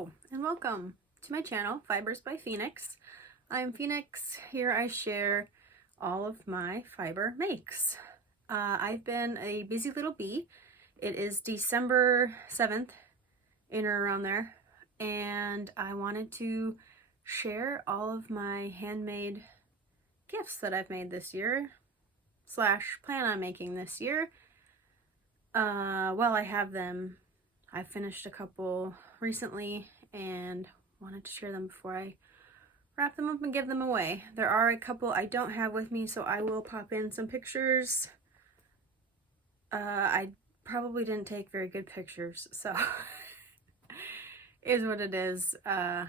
Hello and welcome to my channel, Fibers by Phoenix. I'm Phoenix. Here I share all of my fiber makes. I've been a busy little bee. It is December 7th, in or around there, and I wanted to share all of my handmade gifts that I've made this year, / plan on making this year. While I have them, I finished a couple recently and wanted to share them before I wrap them up and give them away. There are a couple I don't have with me, so I will pop in some pictures. I probably didn't take very good pictures, so is what it is. Yeah,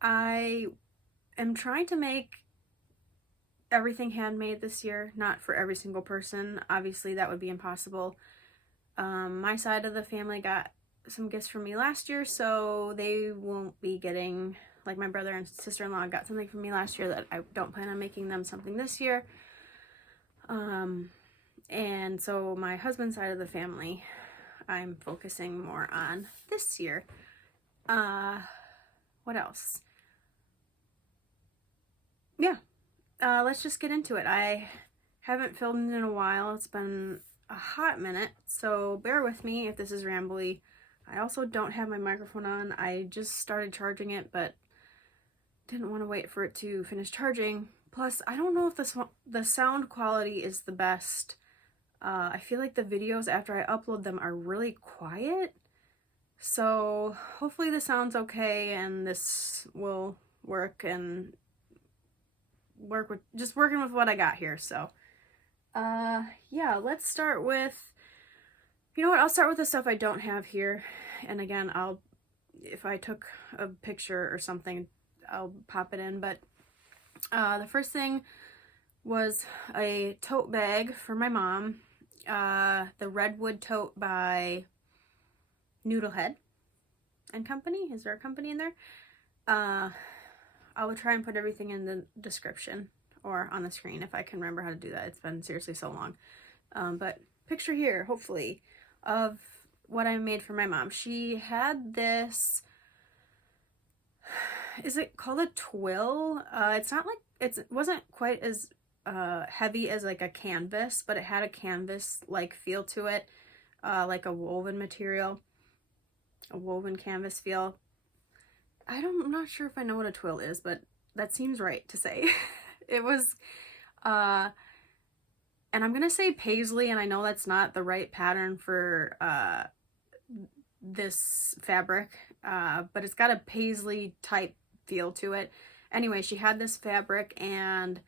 I am trying to make everything handmade this year, not for every single person. Obviously, that would be impossible. My side of the family got some gifts from me last year, so they won't be getting, like my brother and sister-in-law got something from me last year that I don't plan on making them something this year. And so my husband's side of the family, I'm focusing more on this year. What else? Yeah, let's just get into it. I haven't filmed in a while. It's been a hot minute, so bear with me if this is rambly. I also don't have my microphone on. I just started charging it, but didn't want to wait for it to finish charging. Plus, I don't know if the sound quality is the best. I feel like the videos after I upload them are really quiet, so hopefully the sound's okay and this will work and working with what I got here. So yeah, let's start with, you know what, I'll start with the stuff I don't have here, and again, if I took a picture or something, I'll pop it in. But the first thing was a tote bag for my mom, the Redwood Tote by Noodlehead and Company. Is there a company in there? I will try and put everything in the description or on the screen if I can remember how to do that. It's been seriously so long. But picture here, hopefully, of what I made for my mom. She had this, is it called a twill? It's not like, it wasn't quite as heavy as like a canvas, but it had a canvas-like feel to it, like a woven material, a woven canvas feel. I'm not sure if I know what a twill is, but that seems right to say. It was, and I'm gonna say paisley, and I know that's not the right pattern for this fabric, but it's got a paisley type feel to it. Anyway, she had this fabric and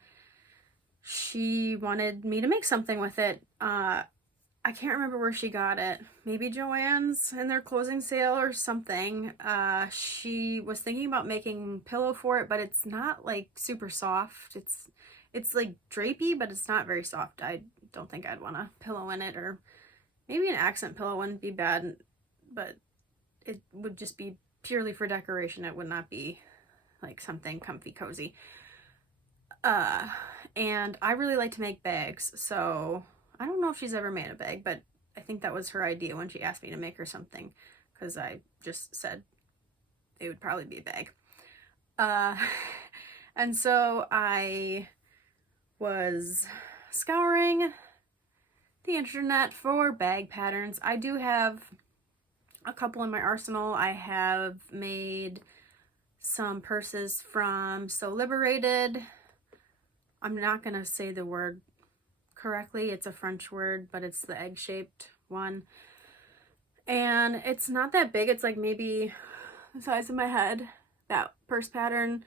she wanted me to make something with it. I can't remember where she got it. Maybe Joann's in their closing sale or something. She was thinking about making a pillow for it, but it's not like super soft. It's like drapey, but it's not very soft. I don't think I'd want a pillow in it, or maybe an accent pillow wouldn't be bad, but it would just be purely for decoration. It would not be like something comfy, cozy. And I really like to make bags, so I don't know if she's ever made a bag, but I think that was her idea when she asked me to make her something, because I just said it would probably be a bag. And so I was scouring the internet for bag patterns. I do have a couple in my arsenal. I have made some purses from So Liberated. I'm not gonna say the word correctly. It's a French word, but it's the egg-shaped one. And it's not that big. It's like maybe the size of my head, that purse pattern.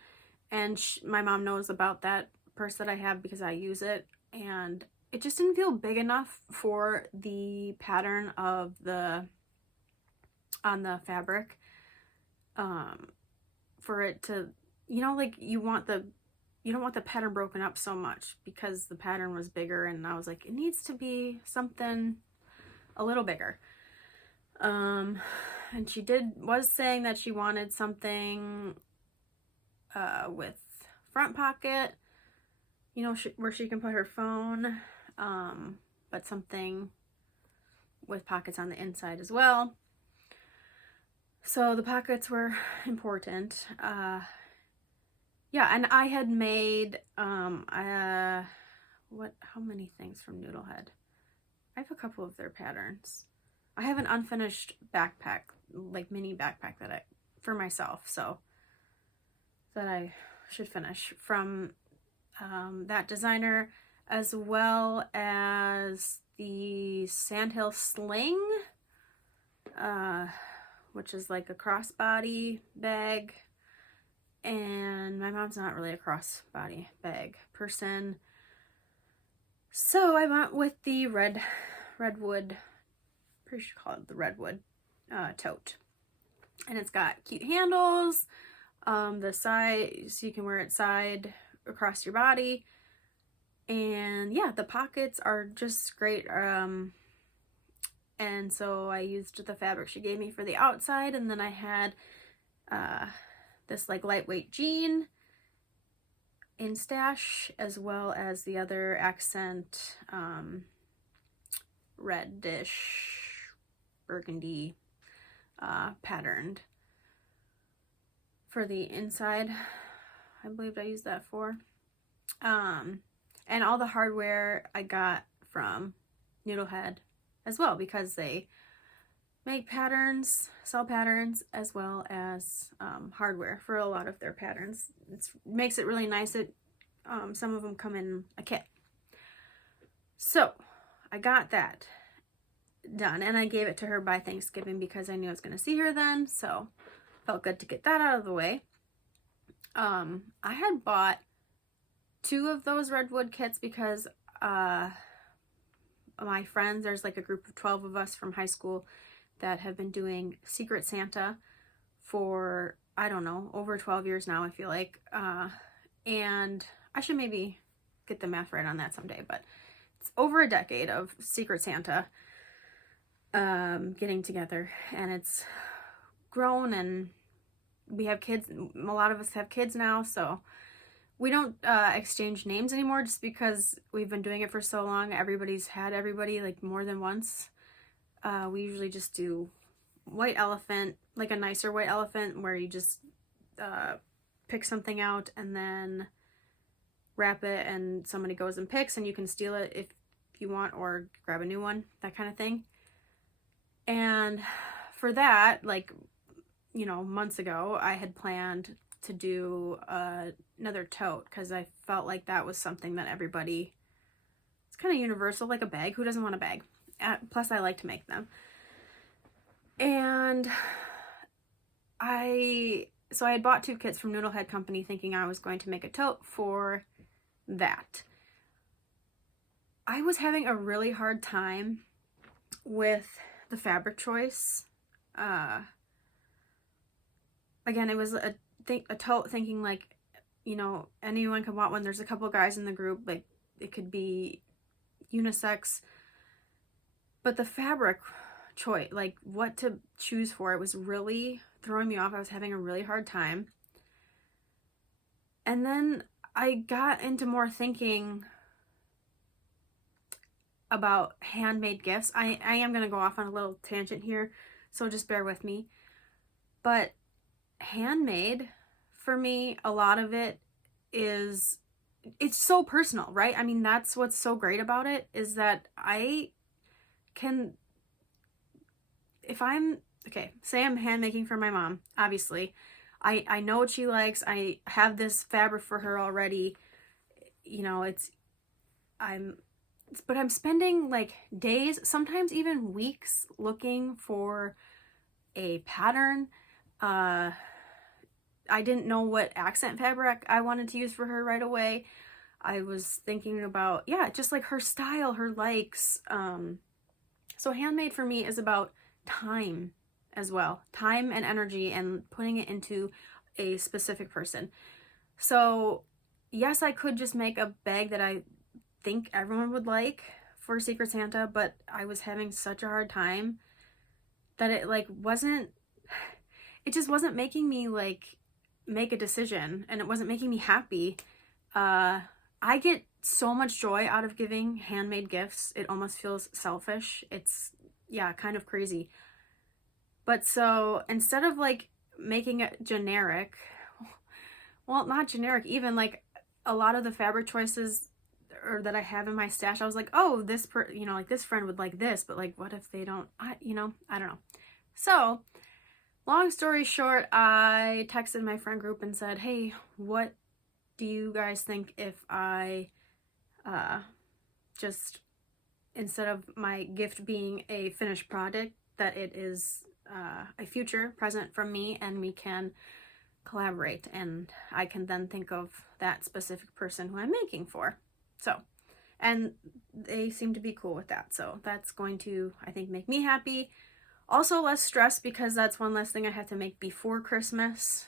And my mom knows about that purse that I have because I use it. And it just didn't feel big enough for the pattern of on the fabric. For it to, you know, like you don't want the pattern broken up so much, because the pattern was bigger, and I was like, it needs to be something a little bigger. And she was saying that she wanted something with front pocket, you know, where she can put her phone, but something with pockets on the inside as well. So the pockets were important. Yeah, and I had made, how many things from Noodlehead? I have a couple of their patterns. I have an unfinished backpack, like mini backpack for myself, so that I should finish from that designer, as well as the Sandhill Sling, which is like a crossbody bag. And my mom's not really a crossbody bag person, so I went with the Redwood, pretty sure call it the Redwood Tote. And it's got cute handles, the side, so you can wear it side across your body. And yeah, the pockets are just great. And so I used the fabric she gave me for the outside, and then I had this like lightweight jean in stash, as well as the other accent reddish burgundy patterned for the inside. I believe I used that for. And all the hardware I got from Noodlehead as well, because they make patterns, sell patterns, as well as hardware for a lot of their patterns. It makes it really nice that some of them come in a kit. So I got that done, and I gave it to her by Thanksgiving because I knew I was going to see her then, so felt good to get that out of the way. I had bought 2 of those Redwood kits because my friends, there's like a group of 12 of us from high school that have been doing Secret Santa for, I don't know, over 12 years now, I feel like. And I should maybe get the math right on that someday, but it's over a decade of Secret Santa getting together, and it's grown, and we have kids. A lot of us have kids now, so we don't exchange names anymore just because we've been doing it for so long. Everybody's had everybody like more than once. We usually just do white elephant, like a nicer white elephant, where you just pick something out and then wrap it, and somebody goes and picks, and you can steal it if you want or grab a new one, that kind of thing. And for that, like, you know, months ago, I had planned to do another tote because I felt like that was something that everybody, it's kind of universal, like a bag. Who doesn't want a bag? Plus, I like to make them. And so I had bought 2 kits from Noodlehead Company thinking I was going to make a tote for that. I was having a really hard time with the fabric choice. Again, it was a tote thinking like, you know, anyone could want one. There's a couple of guys in the group, like it could be unisex. But the fabric choice, like what to choose for, it was really throwing me off. I was having a really hard time. And then I got into more thinking about handmade gifts. I am going to go off on a little tangent here, so just bear with me. But handmade, for me, a lot of it is, it's so personal, right? I mean, that's what's so great about it, is that I can, if I'm, okay, say I'm hand making for my mom, obviously, I know what she likes. I have this fabric for her already. You know, but I'm spending like days, sometimes even weeks, looking for a pattern. I didn't know what accent fabric I wanted to use for her right away. I was thinking about, yeah, just like her style, her likes. So handmade for me is about time as well. Time and energy, and putting it into a specific person. So yes, I could just make a bag that I think everyone would like for Secret Santa, but I was having such a hard time that it just wasn't making me like make a decision, and it wasn't making me happy. I get so much joy out of giving handmade gifts. It almost feels selfish. It's, yeah, kind of crazy. But so instead of like making it generic, well, not generic, even like a lot of the fabric choices or that I have in my stash, I was like, oh, you know, like this friend would like this, but like, what if they don't, you know, I don't know. So long story short, I texted my friend group and said, hey, what do you guys think if I just, instead of my gift being a finished product, that it is a future present from me and we can collaborate, and I can then think of that specific person who I'm making for. So, and they seem to be cool with that. So that's going to, I think, make me happy. Also less stress because that's one less thing I have to make before Christmas.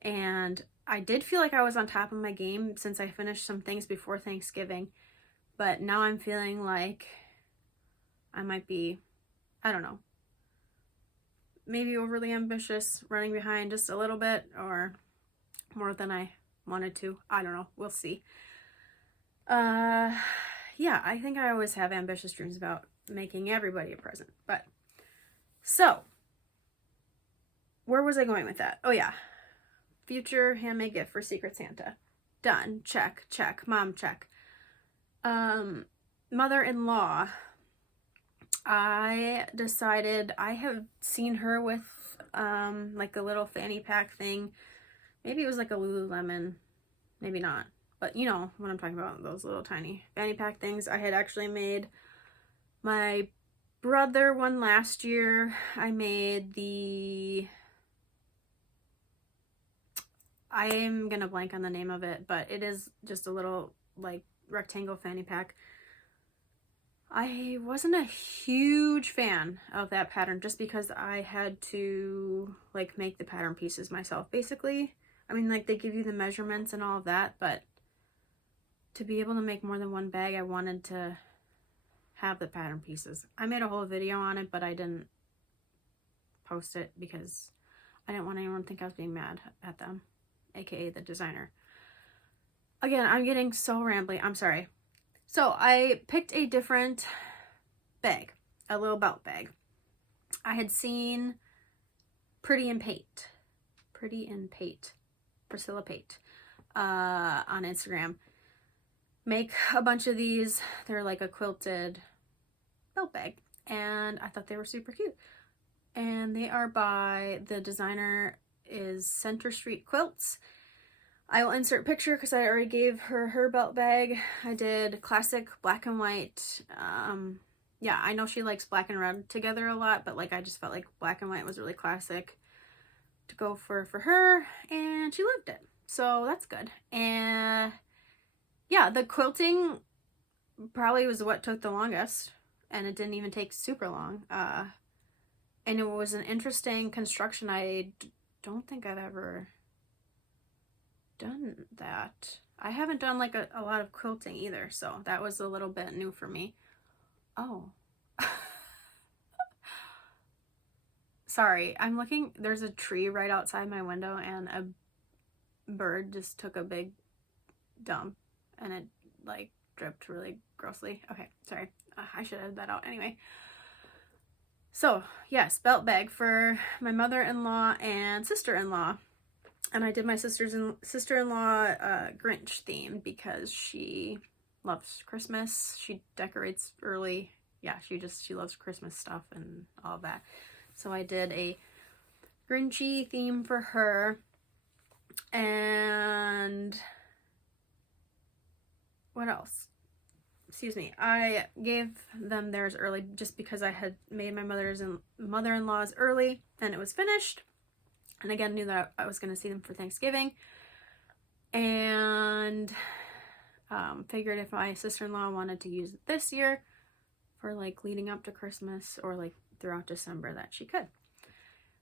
And I did feel like I was on top of my game since I finished some things before Thanksgiving. But now I'm feeling like I might be, I don't know, maybe overly ambitious, running behind just a little bit, or more than I wanted to. I don't know. We'll see. Yeah, I think I always have ambitious dreams about making everybody a present. But, so, where was I going with that? Oh yeah, future handmade gift for Secret Santa. Done. Check, check. Mom, check. Mother-in-law. I decided, I have seen her with like a little fanny pack thing. Maybe it was like a Lululemon, maybe not, but you know what I'm talking about, those little tiny fanny pack things. I had actually made my brother one last year. I made I am gonna blank on the name of it, but it is just a little like rectangle fanny pack. I wasn't a huge fan of that pattern just because I had to like make the pattern pieces myself basically. I mean, like they give you the measurements and all of that, but to be able to make more than one bag, I wanted to have the pattern pieces. I made a whole video on it, but I didn't post it because I didn't want anyone to think I was being mad at them, aka the designer. Again, I'm getting so rambly. I'm sorry. So I picked a different bag, a little belt bag. I had seen Pretty in Pate, Priscilla Pate, on Instagram, make a bunch of these. They're like a quilted belt bag, and I thought they were super cute. And they are by, the designer is Center Street Quilts. I will insert a picture because I already gave her belt bag. I did classic black and white. Yeah, I know she likes black and red together a lot, but like I just felt like black and white was really classic to go for her, and she loved it. So that's good. And yeah, the quilting probably was what took the longest, and it didn't even take super long. And it was an interesting construction. I don't think I've ever done that. I haven't done like a lot of quilting either, so that was a little bit new for me. Oh. Sorry, I'm looking, there's a tree right outside my window and a bird just took a big dump and it like dripped really grossly. Okay, sorry. I should edit that out anyway. So, yes, belt bag for my mother-in-law and sister-in-law. And I did my sister-in-law Grinch theme because she loves Christmas. She decorates early. Yeah, she loves Christmas stuff and all that. So I did a Grinchy theme for her. And what else? Excuse me. I gave them theirs early just because I had made my mother-in-law's early and it was finished. And again, knew that I was going to see them for Thanksgiving. And figured if my sister-in-law wanted to use it this year for like leading up to Christmas or like throughout December, that she could.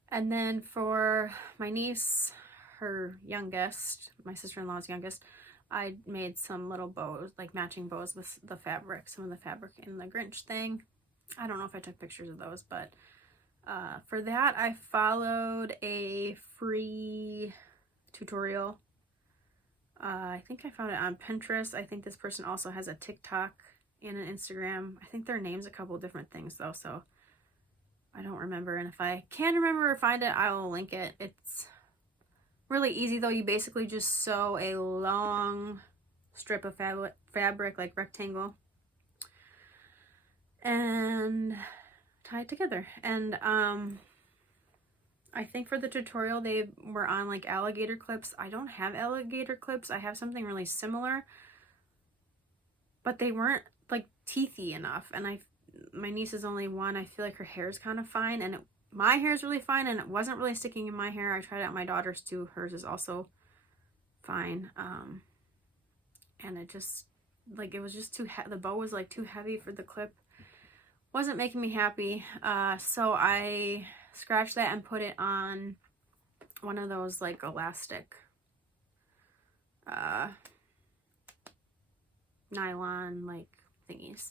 And then for my niece, her youngest, my sister-in-law's youngest, I made some little bows, like matching bows with the fabric, some of the fabric in the Grinch thing. I don't know if I took pictures of those, but for that, I followed a free tutorial. I think I found it on Pinterest. I think this person also has a TikTok and an Instagram. I think their name's a couple different things though, so I don't remember, and if I can remember or find it, I will link it. It's really easy though. You basically just sew a long strip of fabric, like rectangle, and tie it together. And I think for the tutorial they were on like alligator clips. I don't have alligator clips. I have something really similar, but they weren't like teethy enough, and my niece is only one. I feel like her hair is kind of fine, and my hair is really fine, and it wasn't really sticking in my hair. I tried out my daughter's too. Hers is also fine. And it just, like, it was just the bow was like too heavy for the clip. Wasn't making me happy. So I scratched that and put it on one of those like elastic nylon like thingies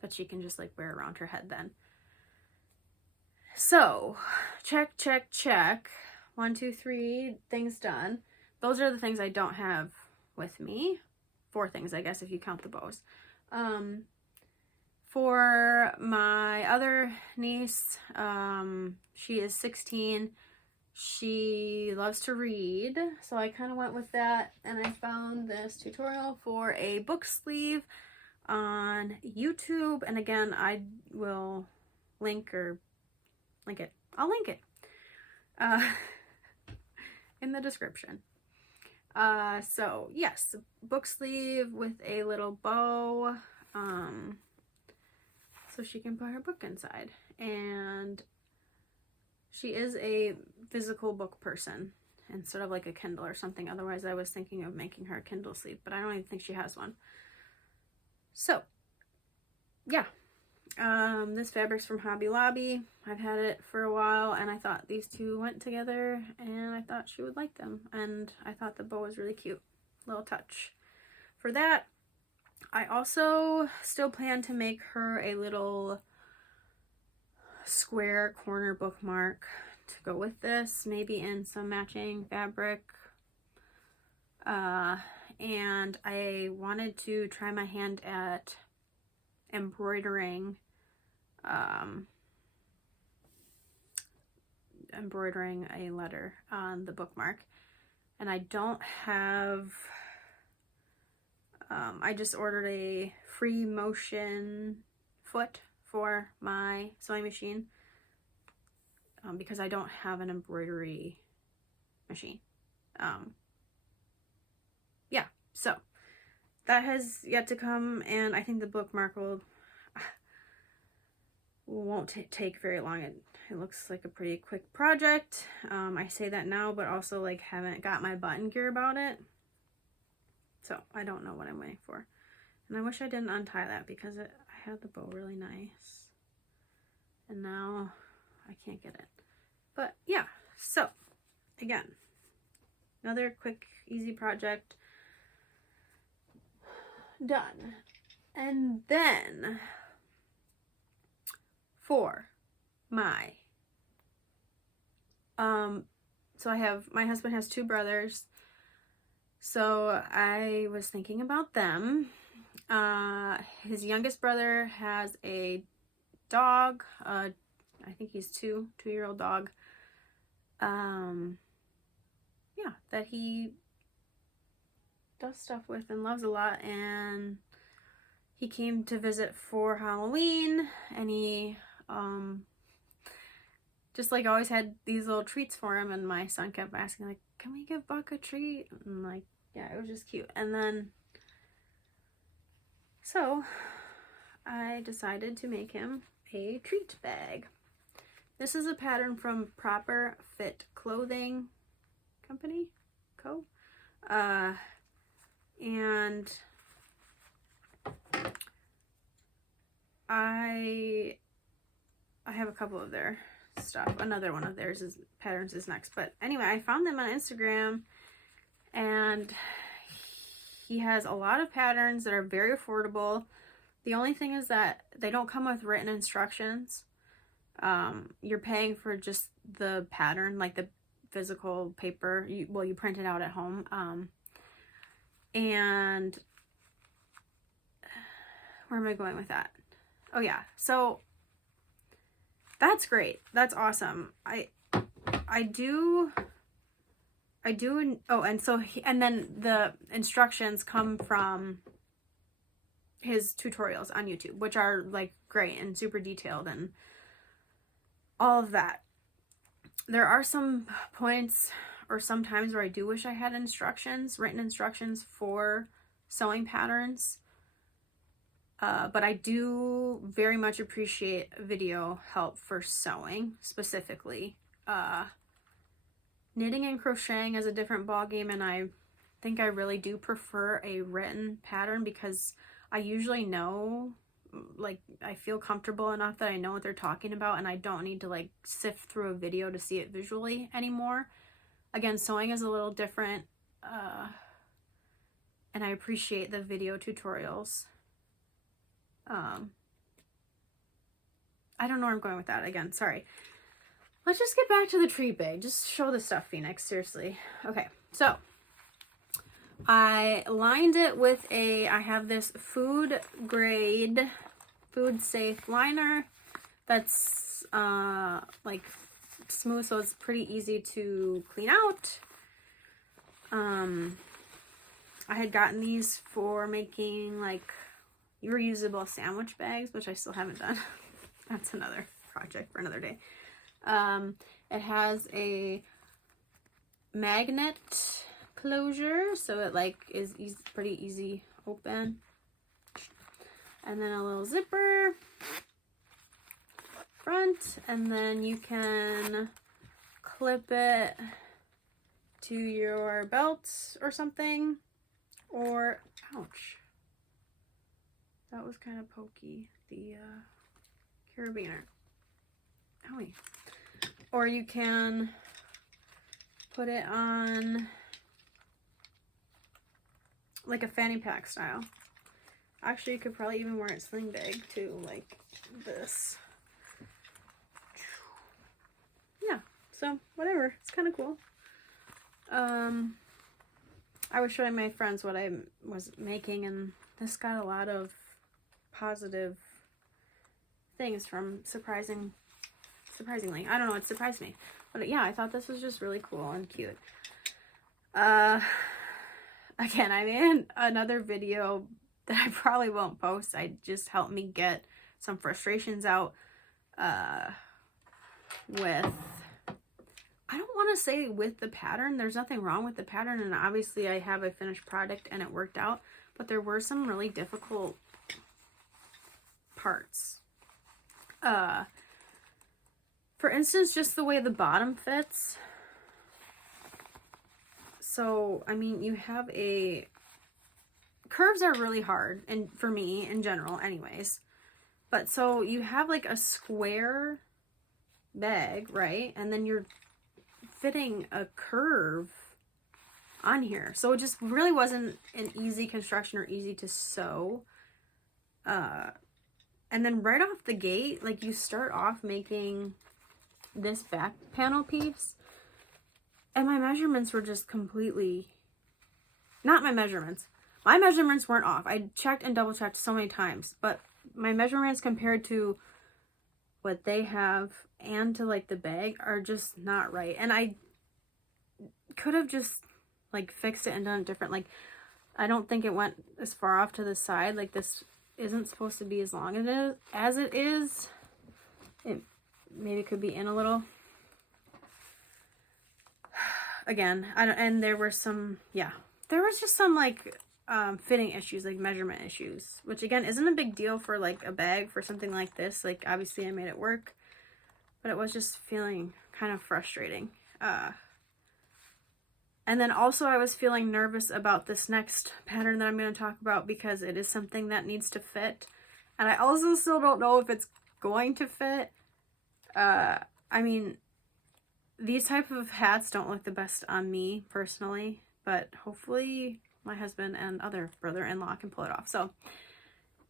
that she can just like wear around her head then. So check, check, check. 1, 2, 3 things done. Those are the things I don't have with me. 4 things, I guess, if you count the bows. For my other niece, she is 16. She loves to read, so I kind of went with that, and I found this tutorial for a book sleeve on YouTube, and again, I will link it. I'll link it in the description. So yes, book sleeve with a little bow, so she can put her book inside. And she is a physical book person instead of like a Kindle or something. Otherwise I was thinking of making her a Kindle sleeve, but I don't even think she has one. So yeah, this fabric's from Hobby Lobby. I've had it for a while, and I thought these two went together, and I thought she would like them, and I thought the bow was really cute. Little touch. For that, I also still plan to make her a little square corner bookmark to go with this, maybe in some matching fabric. And I wanted to try my hand at embroidering a letter on the bookmark, and I don't have I just ordered a free motion foot for my sewing machine because I don't have an embroidery machine. Yeah, so that has yet to come, and I think the bookmark won't take very long. It looks like a pretty quick project. I say that now, but also like haven't got my button gear about it, so I don't know what I'm waiting for. And I wish I didn't untie that because I had the bow really nice, and now I can't get it. But yeah, so again, another quick easy project done. And then for my so my husband has 2 brothers, so I was thinking about them. His youngest brother has a dog, I think he's 2-year-old dog, yeah, that he does stuff with and loves a lot, and he came to visit for Halloween, and he just like always had these little treats for him, and my son kept asking like, can we give Buck a treat? And like, yeah, it was just cute. And then so I decided to make him a treat bag. This is a pattern from Proper Fit Clothing Company Co. And I have a couple of their stuff. Another one of theirs is patterns is next. But anyway, I found them on Instagram, and he has a lot of patterns that are very affordable. The only thing is that they don't come with written instructions. You're paying for just the pattern, like the physical paper. You print it out at home. And where am I going with that? Oh yeah, so That's great. That's awesome. I do, oh, and so, and then the instructions come from his tutorials on YouTube, which are like great and super detailed and all of that. There are some points or some times where I do wish I had instructions, written instructions for sewing patterns. But I do very much appreciate video help for sewing specifically. Knitting and crocheting is a different ballgame, and I think I really do prefer a written pattern because I usually know, like, I feel comfortable enough that I know what they're talking about, and I don't need to like sift through a video to see it visually anymore. Again, sewing is a little different, and I appreciate the video tutorials. I don't know where I'm going with that again. Sorry. Let's just get back to the tree bag. Just show the stuff, Phoenix. Seriously. Okay. So I lined it with I have this food grade, food safe liner that's like smooth, so it's pretty easy to clean out. I had gotten these for making like reusable sandwich bags, which I still haven't done. That's another project for another day. It has a magnet closure, so it like is pretty easy open, and then a little zipper front, and then you can clip it to your belt or something, or ouch, that was kind of pokey, the carabiner. Owie. Or you can put it on like a fanny pack style. Actually, you could probably even wear it sling bag too, like this. Yeah, so whatever, it's kind of cool. I was showing my friends what I was making, and this got a lot of positive things from surprisingly. I don't know, it surprised me. But yeah, I thought this was just really cool and cute. Again, I made another video that I probably won't post. I just helped me get some frustrations out with, I don't want to say with the pattern. There's nothing wrong with the pattern, and obviously I have a finished product and it worked out, but there were some really difficult parts. For instance, just the way the bottom fits. So, I mean, you have curves are really hard, and for me in general anyways. But so you have like a square bag, right? And then you're fitting a curve on here. So it just really wasn't an easy construction or easy to sew. And then right off the gate, like you start off making this back panel piece, and my measurements were just completely, not my measurements weren't off. I checked and double checked so many times, but my measurements compared to what they have and to like the bag are just not right. And I could have just like fixed it and done it different. Like, I don't think it went as far off to the side. Like, this isn't supposed to be as long as it is. It maybe could be in a little. Again, and there were some, yeah, there was just some like fitting issues, like measurement issues, which again isn't a big deal for like a bag for something like this. Like, obviously I made it work, but it was just feeling kind of frustrating. And then also I was feeling nervous about this next pattern that I'm going to talk about, because it is something that needs to fit, and I also still don't know if it's going to fit. I mean, these type of hats don't look the best on me personally, but hopefully my husband and other brother-in-law can pull it off. So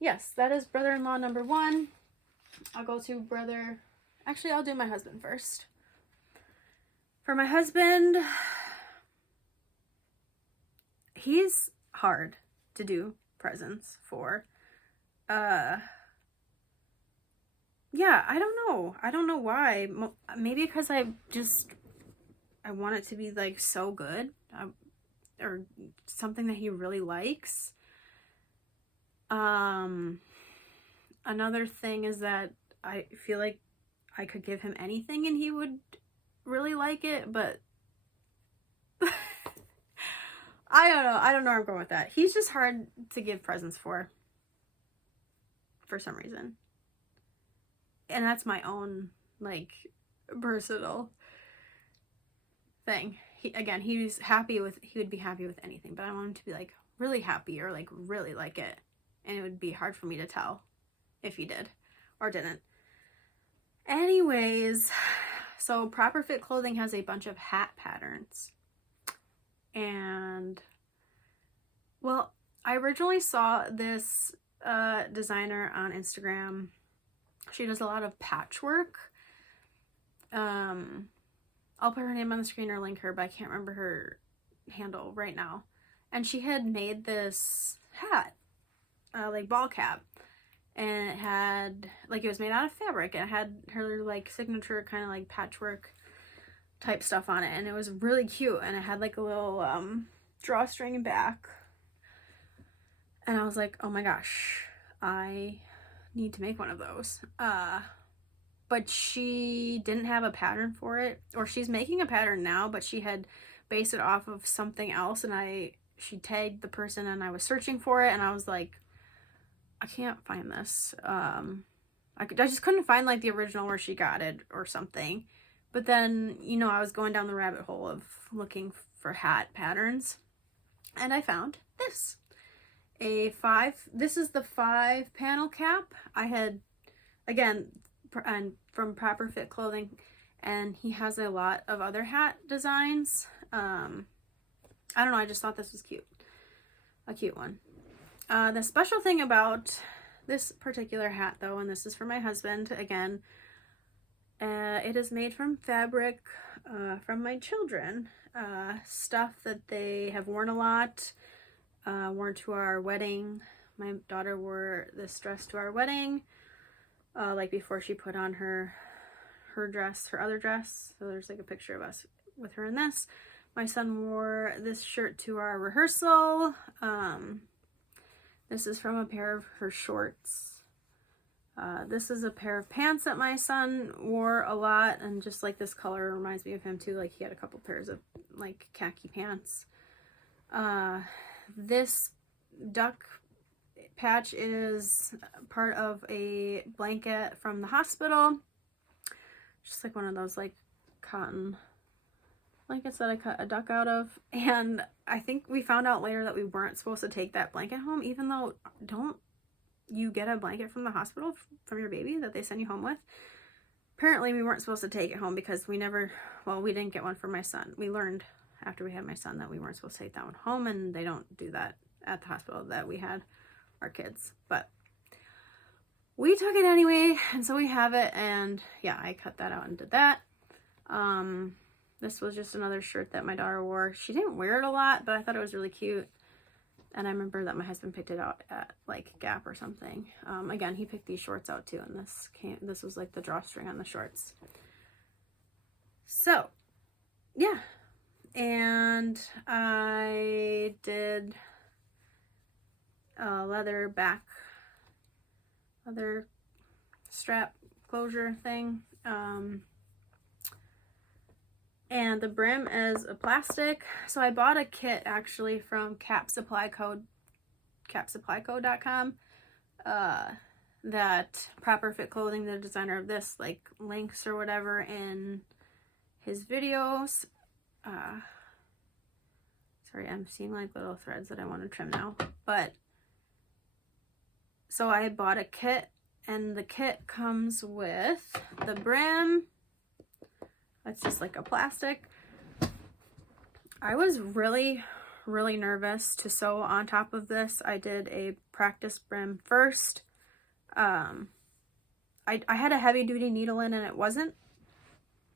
yes, that is brother-in-law number 1. I'll go to actually I'll do my husband first. For my husband, he's hard to do presents for. Yeah, yeah, I don't know. I don't know why. Maybe because I want it to be like so good, or something that he really likes. Another thing is that I feel like I could give him anything and he would really like it, but I don't know. I don't know where I'm going with that. He's just hard to give presents for some reason. And that's my own, like, personal thing. He would be happy with anything, but I want him to be, like, really happy or, like, really like it. And it would be hard for me to tell if he did or didn't. Anyways, so Proper Fit Clothing has a bunch of hat patterns. And, well, I originally saw this designer on Instagram. She does a lot of patchwork. I'll put her name on the screen or link her, but I can't remember her handle right now. And she had made this hat, like ball cap. And it had, like, it was made out of fabric. And it had her, like, signature kind of, like, patchwork type stuff on it. And it was really cute. And it had, like, a little drawstring back. And I was like, oh my gosh, I need to make one of those. But she didn't have a pattern for it. Or she's making a pattern now, but she had based it off of something else. And she tagged the person and I was searching for it. And I was like, I can't find this. I just couldn't find, like, the original where she got it or something. But then, you know, I was going down the rabbit hole of looking for hat patterns. And I found this. This is the 5-panel cap. I had, again, from Proper Fit Clothing. And he has a lot of other hat designs. I don't know, I just thought this was cute. A cute one. The special thing about this particular hat, though, and this is for my husband, again, it is made from fabric from my children. Stuff that they have worn a lot, worn to our wedding. My daughter wore this dress to our wedding, like before she put on her dress, her other dress. So there's, like, a picture of us with her in this. My son wore this shirt to our rehearsal. This is from a pair of her shorts. This is a pair of pants that my son wore a lot, and just, like, this color reminds me of him too. Like, he had a couple pairs of, like, khaki pants. This duck patch is part of a blanket from the hospital. Just like one of those, like, cotton blankets that I cut a duck out of. And I think we found out later that we weren't supposed to take that blanket home, even though, don't you get a blanket from the hospital from your baby that they send you home with? Apparently we weren't supposed to take it home because we didn't get one for my son. We learned after we had my son that we weren't supposed to take that one home, and they don't do that at the hospital that we had our kids. But we took it anyway, and so we have it, and yeah, I cut that out and did that. This was just another shirt that my daughter wore. She didn't wear it a lot, but I thought it was really cute. And I remember that my husband picked it out at, like, Gap or something. Again, he picked these shorts out too, and this was, like, the drawstring on the shorts. So, yeah. And I did a leather strap closure thing. And the brim is a plastic. So I bought a kit actually from capsupplycode.com. That Proper Fit Clothing, the designer of this, like, links or whatever in his videos. Sorry, I'm seeing, like, little threads that I want to trim now. But so I bought a kit, and the kit comes with the brim. It's just like a plastic. I was really, really nervous to sew on top of this. I did a practice brim first. I had a heavy duty needle in, and it wasn't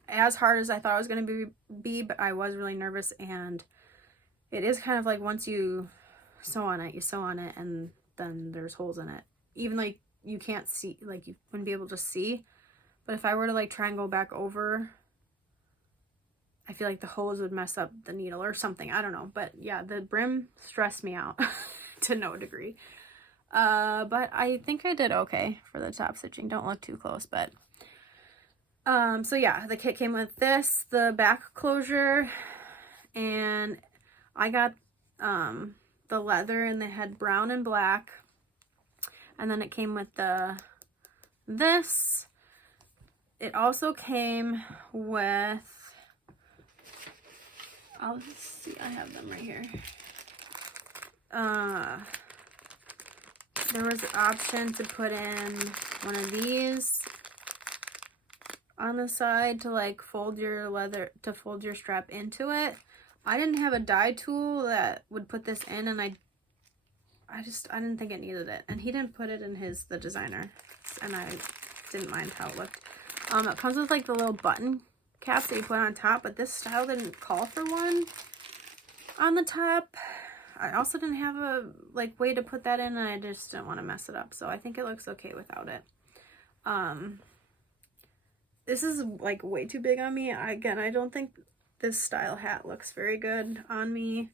as hard as I thought it was going to be, but I was really nervous. And it is kind of like, once you sew on it, and then there's holes in it. Even, like, you can't see, like, you wouldn't be able to see. But if I were to like try and go back over, I feel like the hose would mess up the needle or something. I don't know. But yeah, the brim stressed me out to no degree. But I think I did okay for the top stitching. Don't look too close, but so yeah, the kit came with this, the back closure, and I got the leather, and they had brown and black, and then it came with this. It also came with, I'll see, I have them right here. There was an option to put in one of these on the side to like fold your leather, to fold your strap into it. I didn't have a die tool that would put this in, and I didn't think it needed it. And he didn't put it in the designer, and I didn't mind how it looked. It comes with like the little button caps that you put on top, but this style didn't call for one on the top. I also didn't have a like way to put that in, and I just didn't want to mess it up. So I think it looks okay without it. This is like way too big on me. Again, I don't think this style hat looks very good on me.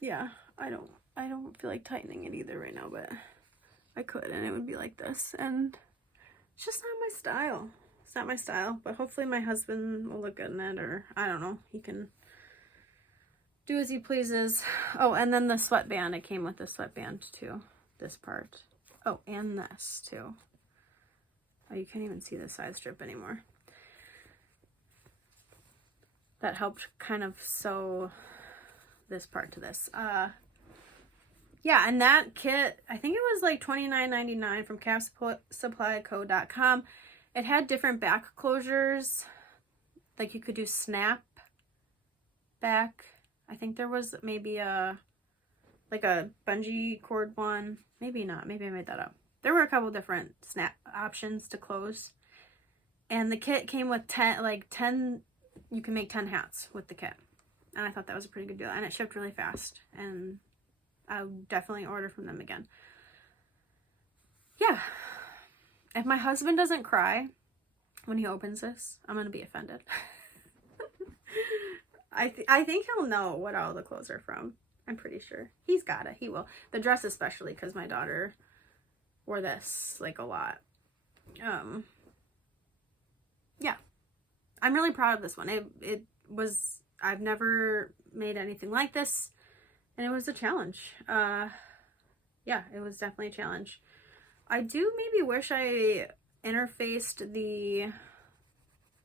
Yeah, I don't feel like tightening it either right now, but I could, and it would be like this, and it's just not my style. It's not my style, but hopefully my husband will look good in it, or I don't know, he can do as he pleases. Oh, and then the sweatband, it came with the sweatband too, this part. Oh, and this too. Oh, you can't even see the side strip anymore. That helped kind of sew this part to this. Yeah, and that kit, I think it was like $29.99 from CraftSupplyCo.com. It had different back closures. Like you could do snap back. I think there was maybe like a bungee cord one. Maybe not. Maybe I made that up. There were a couple different snap options to close. And the kit came with 10, you can make 10 hats with the kit. And I thought that was a pretty good deal. And it shipped really fast. And I'll definitely order from them again. Yeah. If my husband doesn't cry when he opens this, I'm going to be offended. I think he'll know what all the clothes are from. I'm pretty sure. He's got it. He will. The dress especially, because my daughter wore this like a lot. Yeah. I'm really proud of this one. It was, I've never made anything like this, and it was a challenge. Yeah, it was definitely a challenge. I do maybe wish I interfaced the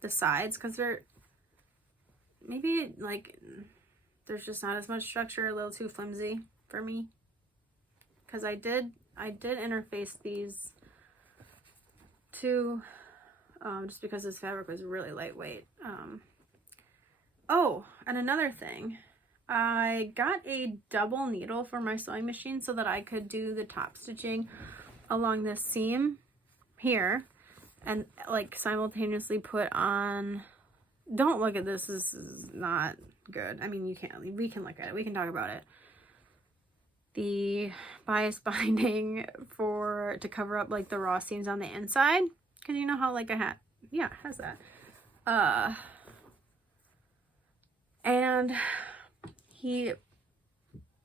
sides, because they're maybe like there's just not as much structure, a little too flimsy for me, because I did interface these two, just because this fabric was really lightweight. Oh, and another thing, I got a double needle for my sewing machine so that I could do the top stitching along this seam here, and like simultaneously put on, don't look at this, this is not good. I mean, we can look at it, we can talk about it. The bias binding to cover up like the raw seams on the inside, because you know how like a hat, yeah, has that. And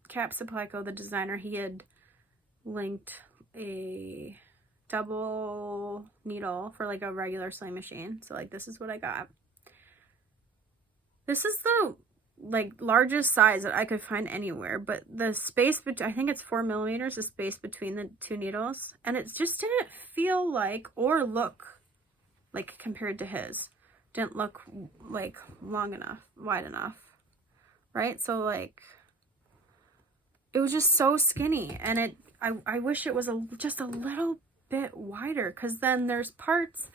Cap Supply Co, the designer, he had linked a double needle for like a regular sewing machine. So like this is what I got. This is the like largest size that I could find anywhere, but the space between, I think it's 4 millimeters, the space between the two needles, and it just didn't feel like or look like, compared to his, didn't look like long enough, wide enough, right? So like it was just so skinny, and I wish it was just a little bit wider, because then there's parts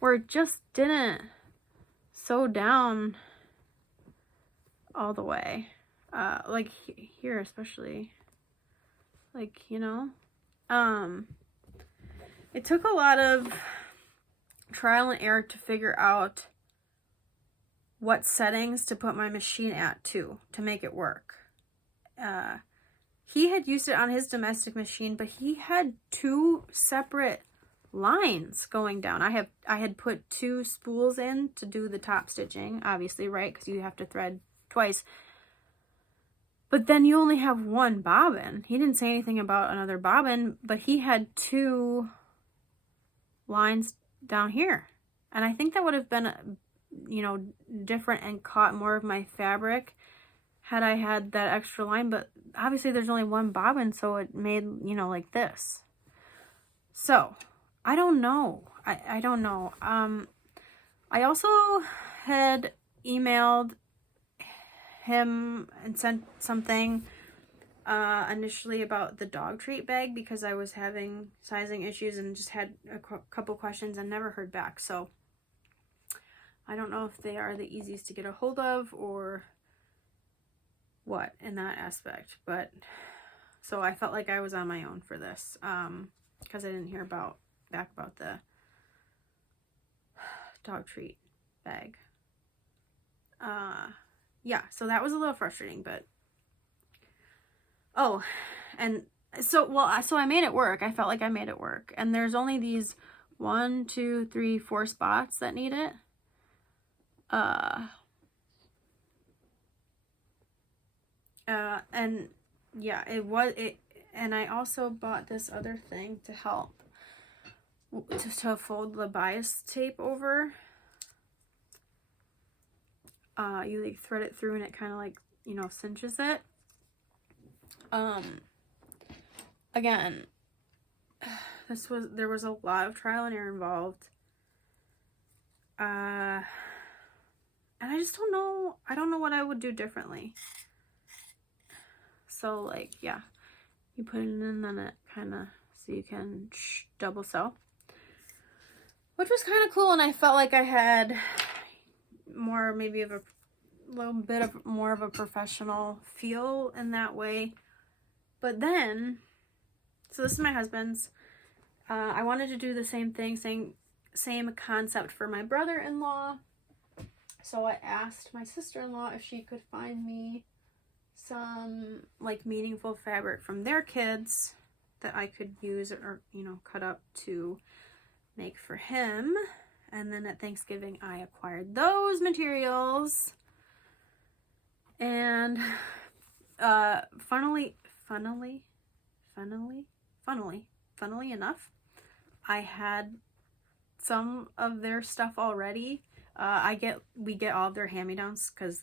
where it just didn't sew down all the way, like here especially, like, you know, it took a lot of trial and error to figure out what settings to put my machine at to make it work. He had used it on his domestic machine, but he had 2 separate lines going down. I had put 2 spools in to do the top stitching, obviously, right? Because you have to thread twice. But then you only have 1 bobbin. He didn't say anything about another bobbin, but he had 2 lines down here. And I think that would have been, you know, different and caught more of my fabric had I had that extra line. But obviously there's only 1 bobbin, so it made, you know, like this. So I don't know. I don't know. I also had emailed him and sent something initially about the dog treat bag because I was having sizing issues and just had a couple questions and never heard back. So I don't know if they are the easiest to get a hold of or what in that aspect. But so I felt like I was on my own for this because I didn't hear back about the dog treat bag. Yeah, so that was a little frustrating, but oh, and so I made it work. I felt like I made it work, and there's only these 1, 2, 3, 4 spots that need it. And yeah, and I also bought this other thing to help to fold the bias tape over. You like thread it through and it kind of like, you know, cinches it. Again, there was a lot of trial and error involved. And I just don't know. I don't know what I would do differently. So like, yeah, you put it in and then it kind of, so you can double sew, which was kind of cool. And I felt like I had more, maybe of a little bit of more of a professional feel in that way. But then, so this is my husband's. I wanted to do the same thing, same concept for my brother-in-law. So I asked my sister-in-law if she could find me some like meaningful fabric from their kids that I could use or, you know, cut up to make for him. And then at Thanksgiving I acquired those materials. And funnily enough, I had some of their stuff already. We get all of their hand-me-downs because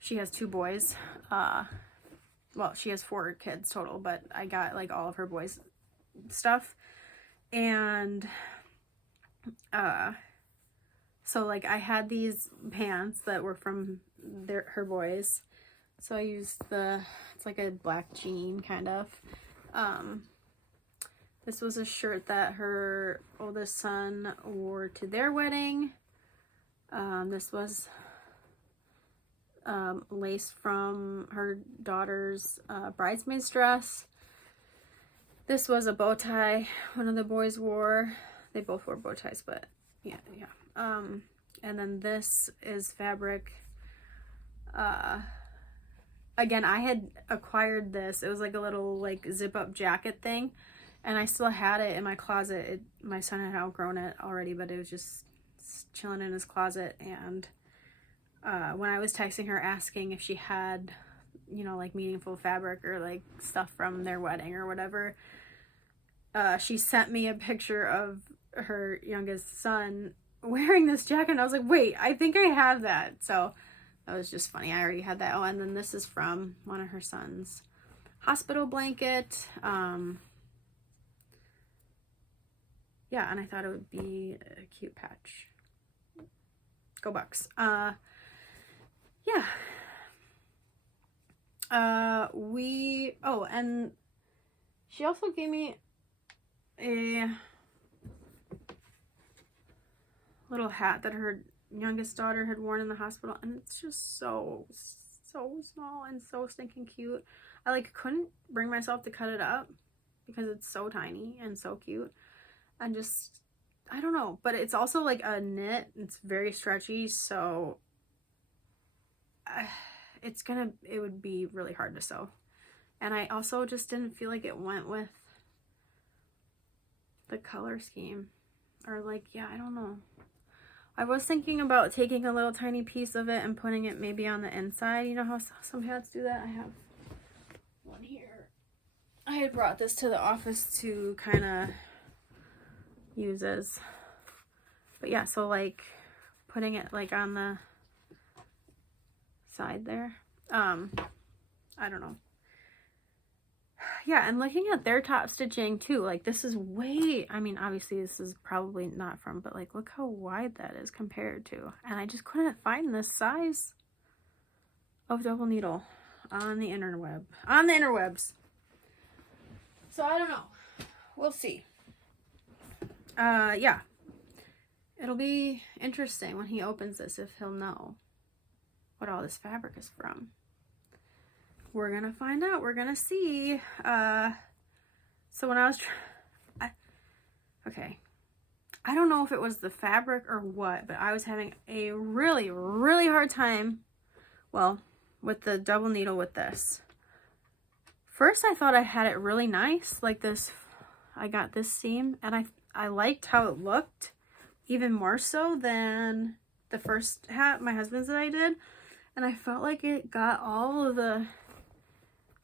she has 2 boys. Well, she has 4 kids total, but I got like all of her boys' stuff. And so like I had these pants that were from her boys. So I used it's like a black jean kind of. This was a shirt that her oldest son wore to their wedding. This was lace from her daughter's bridesmaid's dress. This was a bow tie one of the boys wore. They both wore bow ties, but yeah. And then this is fabric. Again, I had acquired this. It was like a little like zip up jacket thing, and I still had it in my closet. My son had outgrown it already, but it was just chilling in his closet. And when I was texting her asking if she had, you know, like meaningful fabric or like stuff from their wedding or whatever, she sent me a picture of her youngest son wearing this jacket, and I was like, wait, I think I have that. So that was just funny. I already had that. Oh, and then this is from one of her sons' hospital blanket. Yeah, and I thought it would be a cute patch. Go Bucks. Yeah. Oh, and she also gave me a little hat that her youngest daughter had worn in the hospital, and it's just so small and so stinking cute. I like couldn't bring myself to cut it up because it's so tiny and so cute, and just I don't know, but it's also like a knit. It's very stretchy, so it would be really hard to sew. And I also just didn't feel like it went with the color scheme. Or like, yeah, I don't know. I was thinking about taking a little tiny piece of it and putting it maybe on the inside. You know how some hats do that? I have one here. I had brought this to the office to kind of use as, but yeah, so like putting it like on the side there. I don't know. Yeah, and looking at their top stitching too, like this is way, I mean, obviously this is probably not from, but like look how wide that is compared to, and I just couldn't find this size of double needle on the interwebs. So I don't know. We'll see. Yeah. It'll be interesting when he opens this if he'll know what all this fabric is from. We're gonna find out. We're gonna see. So when I was okay, I don't know if it was the fabric or what, but I was having a really, really hard time, well, with the double needle with this. First, I thought I had it really nice, like this. I got this seam, and I liked how it looked, even more so than the first hat my husband's that I did. And I felt like it got all of the,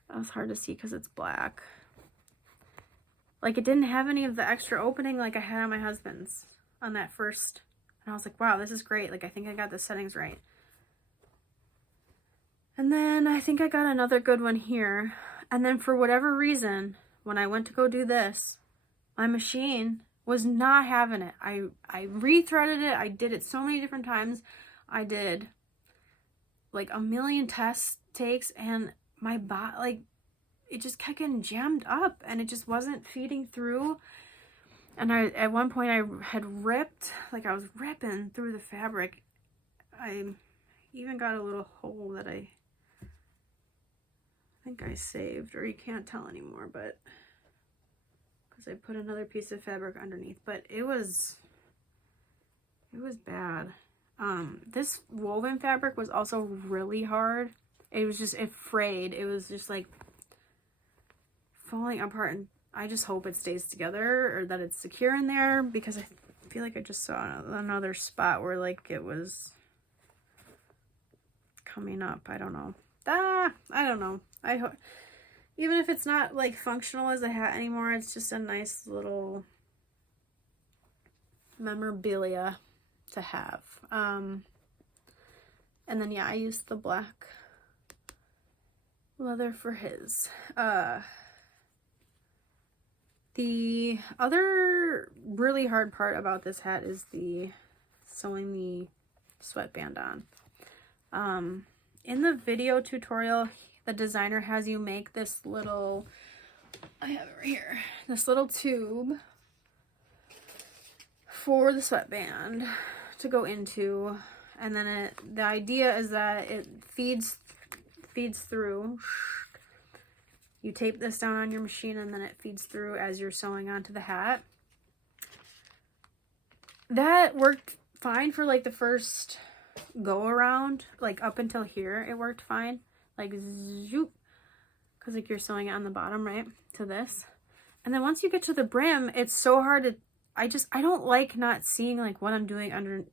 that was hard to see because it's black. Like it didn't have any of the extra opening like I had on my husband's on that first. And I was like, wow, this is great. Like I think I got the settings right. And then I think I got another good one here. And then for whatever reason, when I went to go do this, my machine was not having it. I rethreaded it. I did it so many different times. I did like a million test takes, and my like it just kept getting jammed up and it just wasn't feeding through. And at one point I had ripped, like I was ripping through the fabric. I even got a little hole that I think I saved, or you can't tell anymore, but because I put another piece of fabric underneath, but it was bad. This woven fabric was also really hard. It was just, it frayed. It was just like falling apart, and I just hope it stays together or that it's secure in there, because I feel like I just saw another spot where like it was coming up. I don't know. I don't know. I hope, even if it's not like functional as a hat anymore, it's just a nice little memorabilia to have. And then yeah, I used the black leather for his. The other really hard part about this hat is the sewing the sweatband on. In the video tutorial, the designer has you make this little, I have it right here, this little tube for the sweatband to go into, and then the idea is that it feeds through. You tape this down on your machine and then it feeds through as you're sewing onto the hat. That worked fine for like the first go around, like up until here it worked fine, like zoop, because like you're sewing it on the bottom, right, to this. And then once you get to the brim, it's so hard to, I don't like not seeing like what I'm doing under,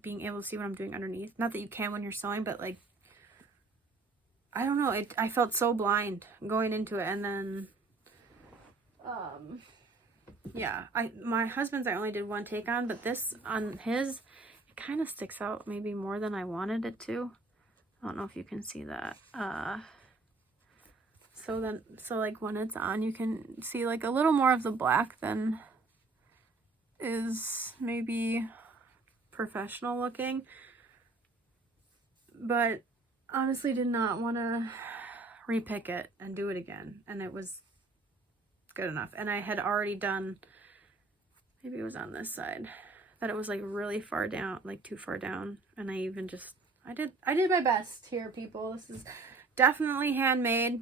being able to see what I'm doing underneath. Not that you can when you're sewing, but like, I don't know, I felt so blind going into it. And then yeah, my husband's I only did one take on, but this on his, it kind of sticks out maybe more than I wanted it to. I don't know if you can see that. So like when it's on, you can see like a little more of the black than is maybe professional looking, but honestly did not want to repick it and do it again, and it was good enough. And I had already done, maybe it was on this side, that it was like really far down, like too far down, and I even just, I did my best here, people. This is definitely handmade,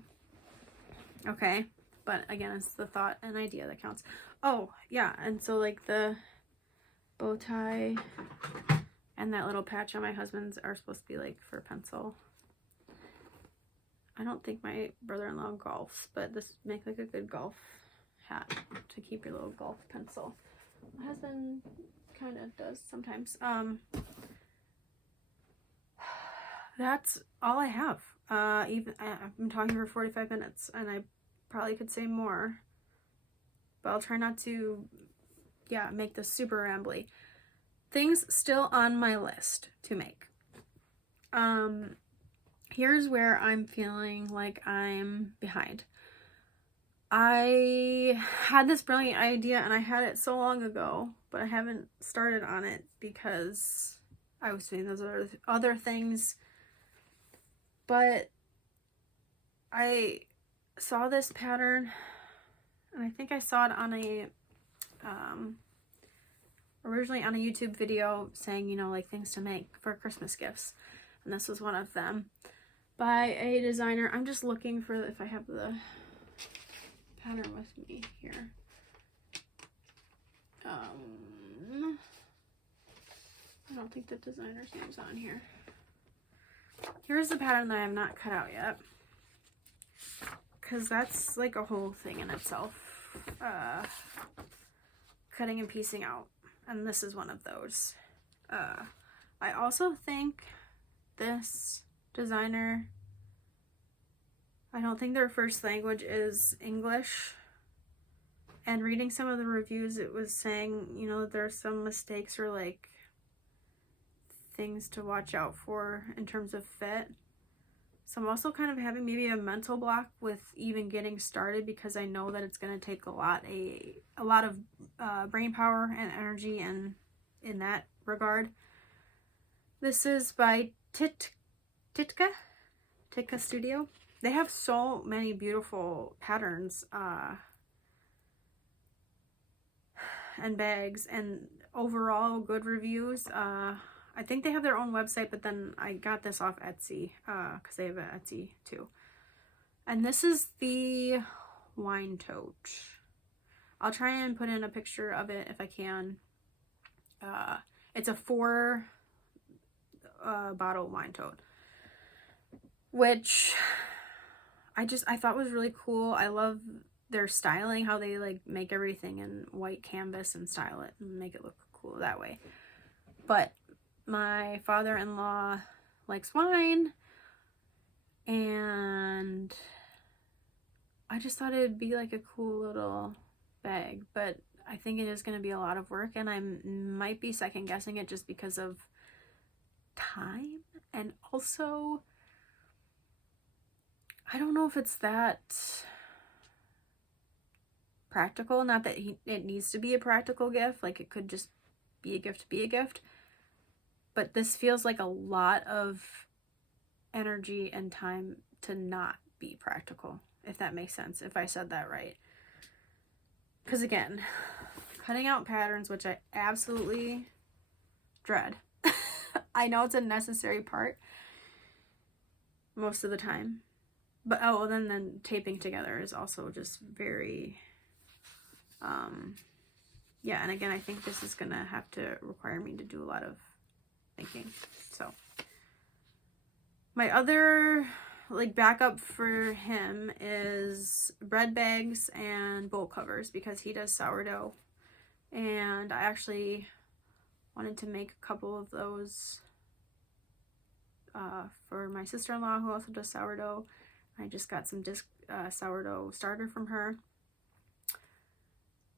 okay, but again, it's the thought and idea that counts. Oh yeah, and so like the bow tie and that little patch on my husband's are supposed to be like for pencil. I don't think my brother-in-law golfs, but this make like a good golf hat to keep your little golf pencil. My husband kind of does sometimes. That's all I have. I've been talking for 45 minutes and I probably could say more, but I'll try not to, make this super rambly. Things still on my list to make. Here's where I'm feeling like I'm behind. I had this brilliant idea and I had it so long ago, but I haven't started on it because I was doing those other things. But I saw this pattern and I think I saw it on a originally on a YouTube video saying, you know, like things to make for Christmas gifts, and this was one of them by a designer. I'm just looking for if I have the pattern with me here. I don't think the designer's name's on here. Here's the pattern that I have not cut out yet, because that's like a whole thing in itself, cutting and piecing out, and this is one of those. I also think this designer, I don't think their first language is English, and reading some of the reviews, it was saying, you know, there's some mistakes or like things to watch out for in terms of fit. So I'm also kind of having maybe a mental block with even getting started, because I know that it's going to take a lot of brain power and energy and in that regard. This is by Titka Studio. They have so many beautiful patterns and bags, and overall good reviews. I think they have their own website, but then I got this off Etsy, because they have an Etsy too. And this is the wine tote. I'll try and put in a picture of it if I can. It's a 4 bottle wine tote, which I thought was really cool. I love their styling, how they like make everything in white canvas and style it and make it look cool that way. But my father-in-law likes wine, and I just thought it'd be like a cool little bag, but I think it is going to be a lot of work, and I might be second guessing it just because of time, and also I don't know if it's that practical. Not that it needs to be a practical gift, like it could just be a gift to be a gift. But this feels like a lot of energy and time to not be practical, if that makes sense, if I said that right. Because again, cutting out patterns, which I absolutely dread. I know it's a necessary part most of the time. But then taping together is also just very, and again, I think this is going to have to require me to do a lot of thinking. So my other like backup for him is bread bags and bowl covers, because he does sourdough, and I actually wanted to make a couple of those for my sister-in-law, who also does sourdough. I just got some sourdough starter from her,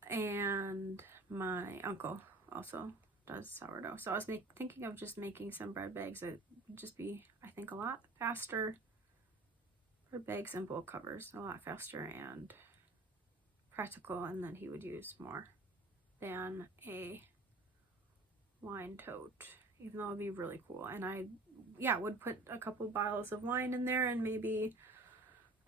and my uncle also does sourdough. So I was thinking of just making some bread bags. It would just be, I think, a lot faster. Bread bags and bowl covers, a lot faster and practical, and then he would use more than a wine tote, even though it would be really cool. And I would put a couple bottles of wine in there, and maybe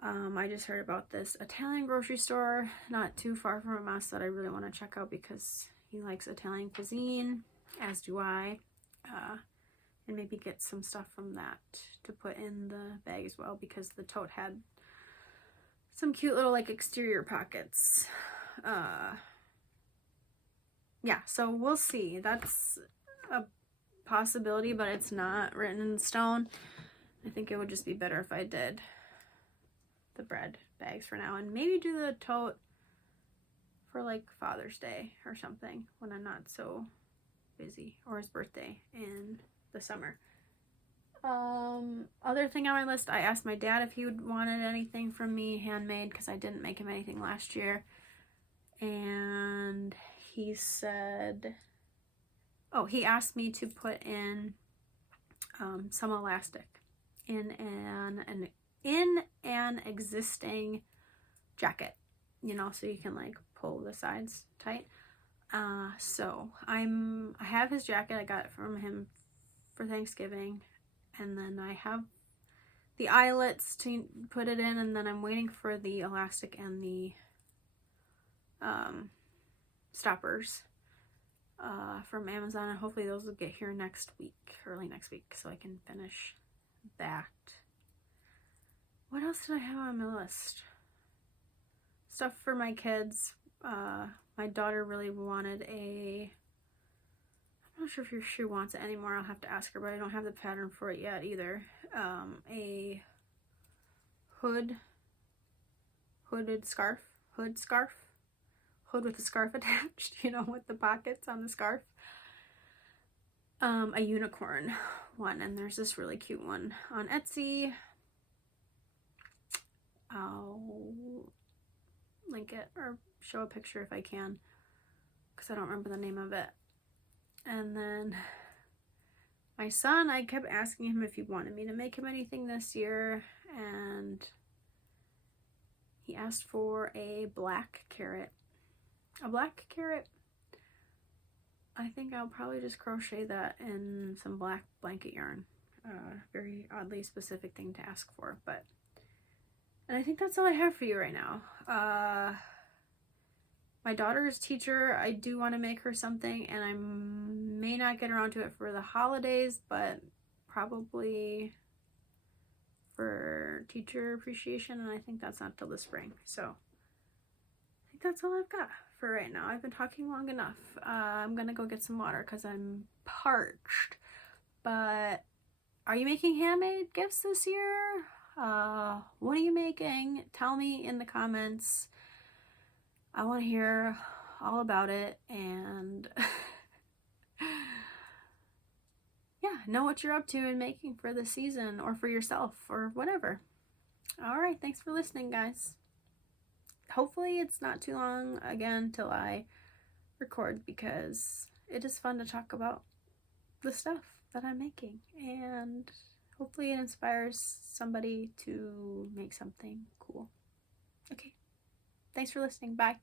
I just heard about this Italian grocery store not too far from us that I really want to check out, because he likes Italian cuisine, as do I, and maybe get some stuff from that to put in the bag as well, because the tote had some cute little like exterior pockets. So we'll see. That's a possibility, but it's not written in stone. I think it would just be better if I did the bread bags for now, and maybe do the tote for like Father's Day or something when I'm not so busy, or his birthday in the summer. Other thing on my list, I asked my dad if he wanted anything from me handmade because I didn't make him anything last year, and he said, oh, he asked me to put in some elastic in an existing jacket, you know, so you can like pull the sides tight. So I have his jacket. I got it from him for Thanksgiving, and then I have the eyelets to put it in, and then I'm waiting for the elastic and the stoppers from Amazon, and hopefully those will get here next week, early next week, so I can finish that. What else did I have on my list? Stuff for my kids. My daughter really wanted a, I'm not sure if she wants it anymore, I'll have to ask her, but I don't have the pattern for it yet either. A hood with a scarf attached, you know, with the pockets on the scarf. A unicorn one, and there's this really cute one on Etsy. I'll link it or show a picture if I can, because I don't remember the name of it. And then my son, I kept asking him if he wanted me to make him anything this year, and he asked for a black carrot. A black carrot. I think I'll probably just crochet that in some black blanket yarn. Very oddly specific thing to ask for, but, and I think that's all I have for you right now. My daughter's teacher, I do want to make her something, and I may not get around to it for the holidays, but probably for teacher appreciation, and I think that's not till the spring. So I think that's all I've got for right now. I've been talking long enough. I'm gonna go get some water because I'm parched. But are you making handmade gifts this year? What are you making? Tell me in the comments. I want to hear all about it, and yeah, know what you're up to and making for the season, or for yourself, or whatever. All right, thanks for listening, guys. Hopefully it's not too long again till I record, because it is fun to talk about the stuff that I'm making, and hopefully it inspires somebody to make something cool. Okay, thanks for listening. Bye.